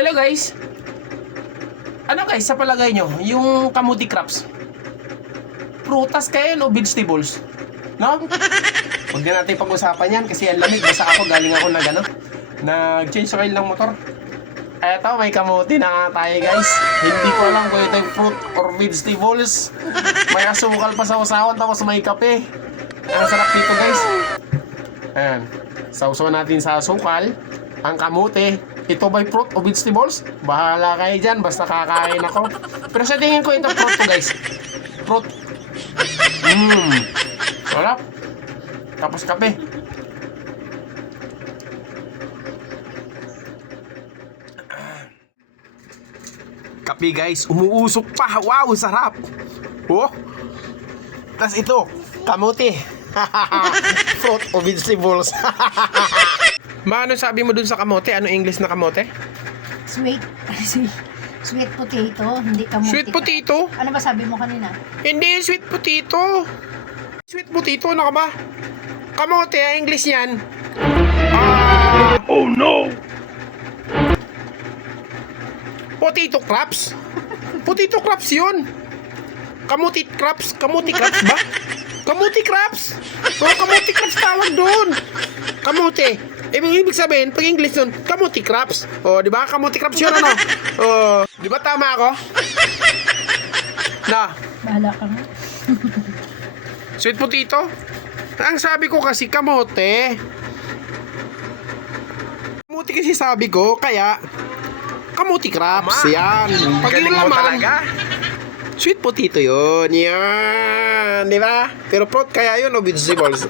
Hello guys. Ano guys, sa palagay nyo, yung kamuti crops, prutas kayo o vegetables? No? Huwag na natin pag-usapan yan kasi ang lamig. Basta ako, galing ako nag-change oil ng motor. Eto, may kamuti na tayo guys. Hindi ko alam kung ito yung fruit or vegetables. May asukal pa sa usawan, tapos may kape. Ang sarap dito guys. Ayan, sausawan natin sa asukal ang kamuti. Ito ba'y fruit o vegetables? Bahala kayo dyan, basta kakain ako. Pero sa tingin ko ito fruit to guys. Fruit. Sarap. Tapos kape. Kape guys, umuusok pa. Wow, sarap. Oh. Tapos ito, kamuti. Fruit o vegetables. Maano sabi mo dun sa kamote? Ano English na kamote? Sweet. Sweet potato, hindi kamuti. Sweet potato? Ano ba sabi mo kanina? Hindi, sweet potato. Sweet potato, ano ka ba? Kamote, ang English yan. Oh no! Potato crops? Potato crops yun. Kamuti crops ba? Kamuti crops. Oh, kamuti crops tawag doon. Kamuti. Ibig sabihin, pag English nun, kamuti crops. Oh, di ba? Kamuti crops yun, ano? Oh, di ba tama ako? Na. Bahala ka nga. Sweet potato? Ang sabi ko kasi kamote. Kamuti kasi sabi ko, kaya kamuti crops. Yan. Pag yung laman, sweet potato yun. Yan. Di ba? Pero fruit kaya yun o vegetables?